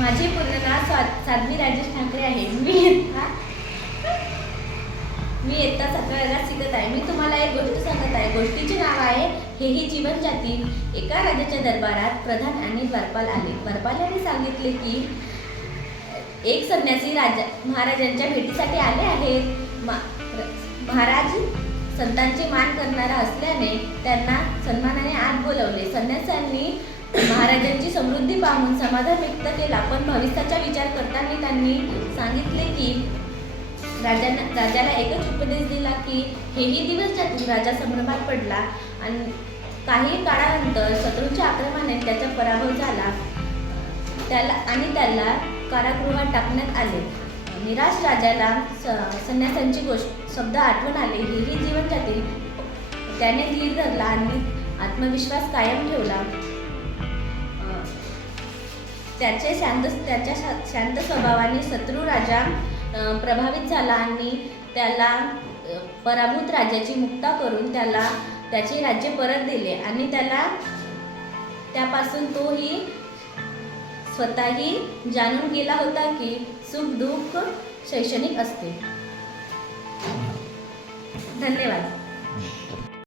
माझे पूर्ण नाव साध्वी राजेश ठाकरे आहे. मी इयत्ता 11 वर्गात शिकत आहे. मी तुम्हाला एक गोष्ट सांगत आहे. गोष्टीचे नाव आहे हेही जीवन जातील. एका राजाच्या दरबारात प्रधान आणि द्वारपाल आले. द्वारपालाने सांगितले की एक संन्यासी महाराजांच्या भेटीसाठी आले आहेत. महाराज संतांचे मान करणारा असल्याने त्यांना सन्मानाने आत बोलवले. संन्यासांनी महाराजांची समृद्धी पाहून समाधान व्यक्त केला, पण भविष्याचा विचार करताना त्यांनी सांगितले की राजाला एकच उपदेश दिला की हेही दिवस जातील. राजा संभ्रमात पडला आणि काही काळानंतर शत्रूंच्या आक्रमणाने त्याचा पराभव झाला. त्याला कारागृहात टाकण्यात आले. निराश राजाला संन्यासांची शब्द आठवण आले. हेही जीवन जातील. त्याने धीर धरला आणि आत्मविश्वास कायम ठेवला. त्याच्या शांत स्वभावाने शत्रू राजा प्रभावित झाला आणि त्याला पराभूत राजाची मुक्ता करून त्याला त्याचे राज्य परत दिले आणि त्यापासून तोही स्वतःही जाणून गेला होता की सुख दुःख शैक्षणिक असते. धन्यवाद.